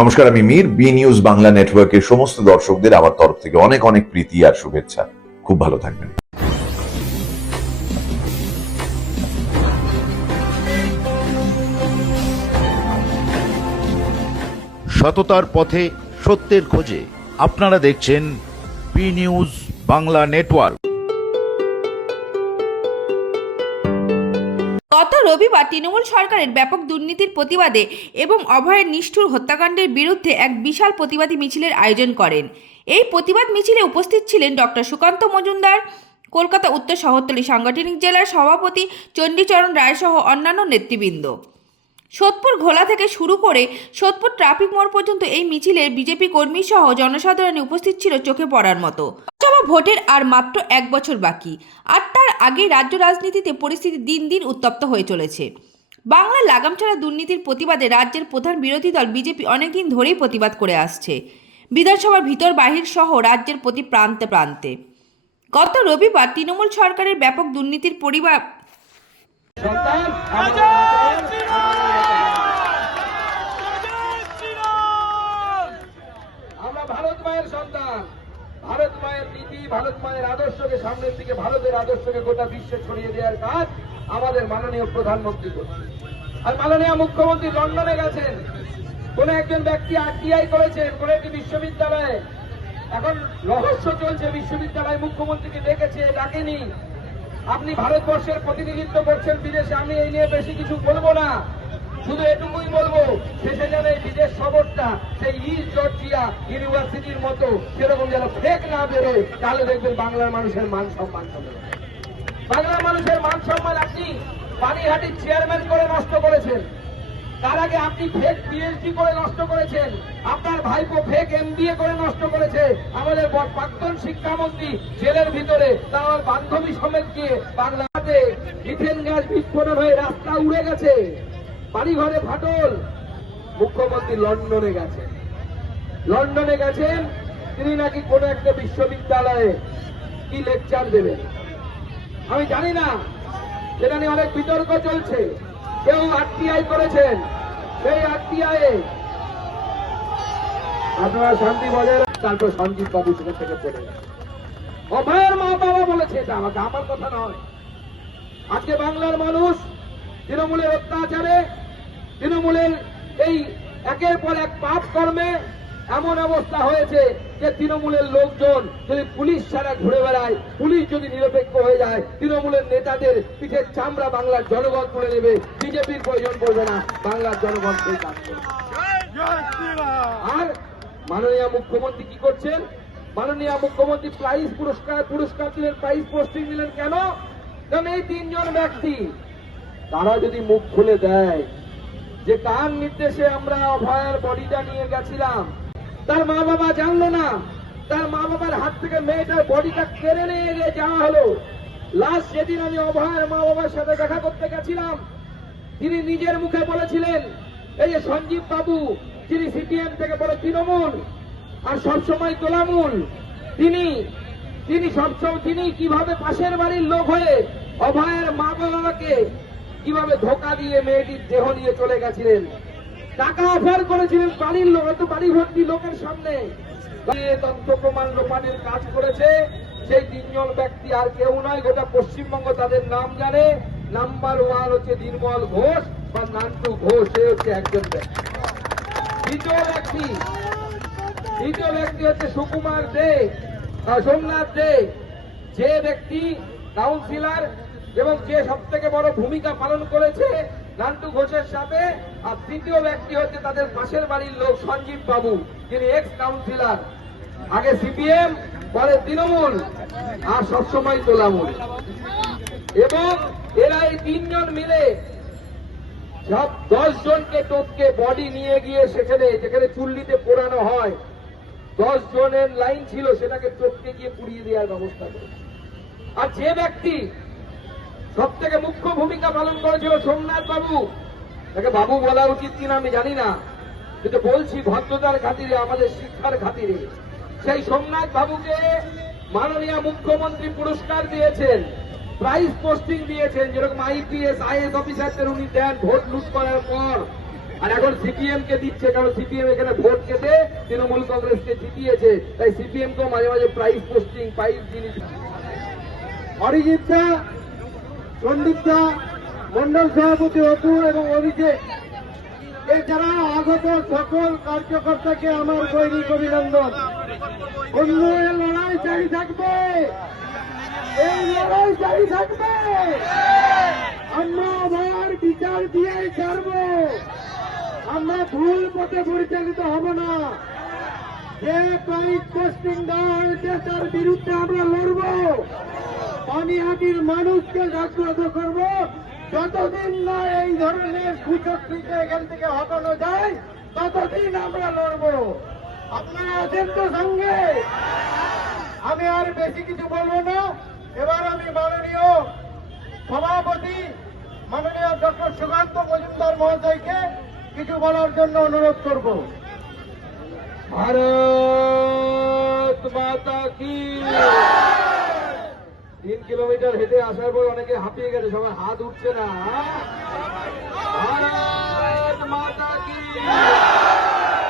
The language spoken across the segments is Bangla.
নমস্কার, আমি মীর। বি নিউজ বাংলা নেটওয়ার্কের সমস্ত দর্শকদের আমার তরফ থেকে অনেক অনেক প্রীতি আর শুভেচ্ছা। খুব ভালো থাকবেন। সততার পথে সত্যের খোঁজে আপনারা দেখছেন বি নিউজ বাংলা নেটওয়ার্ক। গত রবিবার তৃণমূল সরকারের ব্যাপক দুর্নীতির প্রতিবাদে এবং অভয়ের নিষ্ঠুর হত্যাকাণ্ডের বিরুদ্ধে এক বিশাল প্রতিবাদী মিছিলের আয়োজন করেন। এই প্রতিবাদ মিছিলে উপস্থিত ছিলেন ডক্টর সুকান্ত মজুমদার, কলকাতা উত্তর শহরতলি সাংগঠনিক জেলার সভাপতি চণ্ডীচরণ রায় সহ অন্যান্য নেতৃবৃন্দ। সোদপুর ঘোলা থেকে শুরু করে সোদপুর ট্রাফিক মোড় পর্যন্ত এই মিছিলে বিজেপি কর্মী সহ জনসাধারণ উপস্থিত ছিল চোখে পড়ার মতো। লোকসভা ভোটের আর মাত্র এক বছর বাকি, আর তার আগেই রাজ্য রাজনীতিতে পরিস্থিতি দিন দিন উত্তপ্ত হয়ে চলেছে। বাংলার লাগামছাড়া দুর্নীতির প্রতিবাদে রাজ্যের প্রধান বিরোধী দল বিজেপি অনেকদিন ধরেই প্রতিবাদ করে আসছে, বিধানসভার ভিতর বাহির সহ রাজ্যের প্রতি প্রান্তে প্রান্তে। গত রবিবার তৃণমূল সরকারের ব্যাপক দুর্নীতির পরিবার আমরা ভারত মায়ের সন্তান। ভারত মায়ের নীতি, ভারত মায়ের আদর্শকে সামনের দিকে, ভারতের আদর্শকে গোটা বিশ্বে ছড়িয়ে দেওয়ার কাজ আমাদের মাননীয় প্রধানমন্ত্রী করছে। আর মাননীয় মুখ্যমন্ত্রী লন্ডনে গেছেন, কোন একজন ব্যক্তি আরটিআই করেছেন কোন একটি বিশ্ববিদ্যালয়ে। এখন রহস্য চলছে, বিশ্ববিদ্যালয় মুখ্যমন্ত্রীকে ডেকেছে, ডাকেনি। আপনি ভারতবর্ষের প্রতিনিধিত্ব করছেন বিদেশে, আমি এই নিয়ে বেশি কিছু বলবো না, শুধু এটুকুই বলবো, শেষে যেন এই বিদেশ সফরটা সেই ইস্ট জর্জিয়া ইউনিভার্সিটির মতো সেরকম যেন ফেক না বেরোয়, তাহলে দেখবেন বাংলার মানুষের মান সম্মান চলে যাবে। বাংলার মানুষের মান সম্মান আপনি পানিহাটির চেয়ারম্যান করে নষ্ট করেছেন, তার আগে আপনি ফেক পিএইচডি করে নষ্ট করেছেন, আপনার ভাইপো ফেক এমবিএ করে নষ্ট করেছে, আমাদের প্রাক্তন শিক্ষামন্ত্রী জেলের ভিতরে তার বান্ধবী সমেত গিয়ে বাংলাতে মিথেন গ্যাস বিস্ফোরণ হয়ে রাস্তা উড়ে গেছে, বাড়িঘরে ফাটল। মুখ্যমন্ত্রী লন্ডনে গেছেন, তিনি নাকি কোন একটা বিশ্ববিদ্যালয়ে কি লেকচার দেবেন আমি জানি না, সেটা নিয়ে অনেক বিতর্ক চলছে। কেউ আরটিআই করেছেন, সেই আরটিআই আপনারা শান্তি বজায়, তারপর সঞ্জীব বাবু সেখান থেকে পড়ে গেছে। অভয়ের মা বাবা বলেছে, এটা আমাকে, আমার কথা নয়। আজকে বাংলার মানুষ তৃণমূলের অত্যাচারে, তৃণমূলের এই একের পর এক পাপ কর্মে এমন অবস্থা হয়েছে যে তৃণমূলের লোকজন যদি পুলিশ ছাড়া ঘুরে বেড়ায়, পুলিশ যদি নিরপেক্ষ হয়ে যায়, তৃণমূলের নেতাদের পিঠের চামড়া বাংলার জনগণ তুলে নেবে, বিজেপির প্রয়োজন পড়বে না, বাংলার জনগণ সেই কাজ করবে। আর মাননীয় মুখ্যমন্ত্রী কি করছেন? মাননীয় মুখ্যমন্ত্রী পুরস্কার দিলেন, প্রাইজ পোস্টিং দিলেন। কেন? কারণ এই তিনজন ব্যক্তি তারা যদি মুখ খুলে দেয় যে কার নির্দেশে আমরা অভয়ের বডিটা নিয়ে গেছিলাম, তার মা বাবা জানলো না, তার মা বাবার হাত থেকে মেয়েটার বডিটা কেড়ে নিয়ে গিয়ে যাওয়া হলো। লাস্ট যেদিন আমি অভয়ের মা বাবার সাথে দেখা করতে গেছিলাম, তিনি নিজের মুখে বলেছিলেন, এই যে সঞ্জীব বাবু যিনি সিপিএম থেকে বড় তৃণমূল আর সবসময় তোলামূল, তিনি কিভাবে পাশের বাড়ির লোক হয়ে অভয়ের মা বাবাকে কিভাবে ধোকা দিয়ে মেয়েটির দেহ নিয়ে চলে গেছিলেন, টাকা অফার করেছিলেন বাড়ির লোক, হয়তো বাড়ি ভর্তি লোকের সামনে তথ্য প্রমাণ লোপানের কাজ করেছে। সেই তিনজন ব্যক্তি আর কেউ নয়, গোটা পশ্চিমবঙ্গ তাদের নাম জানে। নাম্বার 1 হচ্ছে নির্মল ঘোষ বা নান্টু ঘোষ, সে হচ্ছে একজন ব্যক্তি। দ্বিতীয় ব্যক্তি হচ্ছে সুকুমার দে, সোমনাথ দে, যে ব্যক্তি কাউন্সিলর এবং যে সব থেকে বড় ভূমিকা পালন করেছে নান্টু ঘোষের সাথে। আর তৃতীয় ব্যক্তি হচ্ছে তাদের পাশের বাড়ির লোক সঞ্জীব বাবু, যিনি এক্স কাউন্সিলর, আগে সিপিএম পরে তৃণমূল আর সবসময় তোলামূল। এবং এরা এই তিনজন মিলে সব 10 জনকে টোপকে বডি নিয়ে গিয়ে যেখানে চুল্লিতে পোড়ানো হয়, 10 জনের লাইন ছিল, সেটাকে টোপকে গিয়ে পুড়িয়ে দেওয়ার ব্যবস্থা করেছে। আর যে ব্যক্তি সব থেকে মুখ্য ভূমিকা পালন করেছিল সোমনাথ বাবু, তাকে বাবু বলা উচিত কিনা আমি জানি না, কিন্তু বলছি ভদ্রতার খাতিরে, আমাদের শিক্ষার খাতিরে, সেই সোমনাথ বাবুকে মাননীয় মুখ্যমন্ত্রী পুরস্কার দিয়েছেন, প্রাইজ পোস্টিং দিয়েছেন, যেরকম আইপিএস আইএস অফিসারদের উনি দেন ভোট লুট করার পর। আর এখন সিপিএম কে দিচ্ছে, কারণ সিপিএম এখানে ভোট কেটে তৃণমূল কংগ্রেসকে জিতিয়েছে, তাই সিপিএম কেও মাঝে মাঝে প্রাইজ পোস্টিং প্রাইজ জিনিস। অরিজিৎ দা, সন্দীপ দা, মন্ডল সভাপতি অপু এবং অভিষেক, এছাড়া আগত সকল কার্যকর্তাকে আমার দৈনিক অভিনন্দন। অন্য লড়াই জারি থাকবে, এই লড়াই জারি থাকবে। আমরা আবার বিচার দিয়ে ছাড়ব, আমরা ভুল পথে পরিচালিত হব না। যে প্রাইজ পোস্টিং দেওয়া হয়েছে তার বিরুদ্ধে আমরা লড়ব, পানিহাটির মানুষকে জাগ্রত করব। যতদিন না এই ধরনের কুচক্রীকে এখান থেকে হটানো যায় ততদিন আমরা লড়ব। আপনারা আছেন তো সঙ্গে? আমি আর বেশি কিছু বলবো না। এবার আমি মাননীয় সভাপতি মাননীয় ডক্টর সুকান্ত মজুমদার মহোদয়কে কিছু বলার জন্য অনুরোধ করব। ভারত মাতা কি। 3 কিলোমিটার হেঁটে আসার পর অনেকে হাঁপিয়ে গেছে, সবাই হাত উঠছে না। ভারত মাতা কি।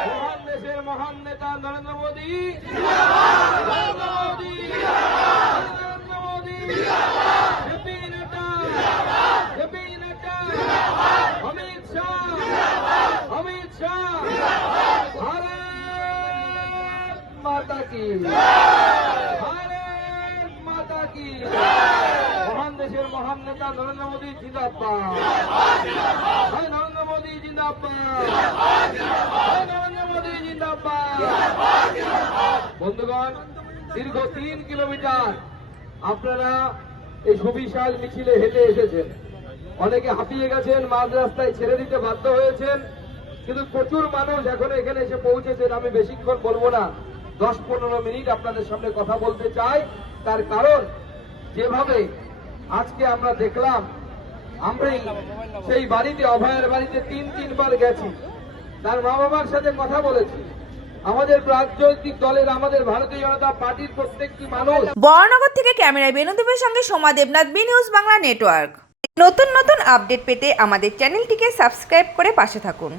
মহান দেশের মহান নেতা নরেন্দ্র মোদী, নরেন্দ্র মোদী, নরেন্দ্র মোদী, জেপি নাড্ডা, জেপি নাড্ডা, অমিত শাহ, অমিত শাহ। ভারত মাতা কি, ভারত মাতা কি। মহান দেশের মহান নেতা নরেন্দ্র মোদী জিন্দাবাদ, নরেন্দ্র মোদী জিন্দাবাদ, নরেন্দ্র মোদী জিন্দাবাদ। বন্ধুগণ, দীর্ঘ 3 কিলোমিটার আপনারা এই সুবিশাল মিছিলে হেঁটে এসেছেন। অনেকে হাঁপিয়ে গেছেন, মাঝ রাস্তায় ছেড়ে দিতে বাধ্য হয়েছেন, কিন্তু প্রচুর মানুষ এখন এখানে এসে পৌঁছেছেন। আমি বেশিক্ষণ বলবো না, 10-15 মিনিট আপনাদের সামনে কথা বলতে চাই। তার কারণ যেভাবে আজকে আমরা দেখলাম, আমরা সেই বাড়িতে, অভয়ের বাড়িতে 3 বার গেছি, তার মা বাবার সাথে কথা বলেছি। আমাদের রাজনৈতিক দলের, আমাদের ভারতীয় জনতা পার্টির প্রত্যেকটি মানুষ। বরানগর থেকে ক্যামেরায় বেনুদেবের সঙ্গে Soma Debnath, B news Bangla network. নতুন নতুন আপডেট পেতে আমাদের চ্যানেলটিকে সাবস্ক্রাইব করে পাশে থাকুন।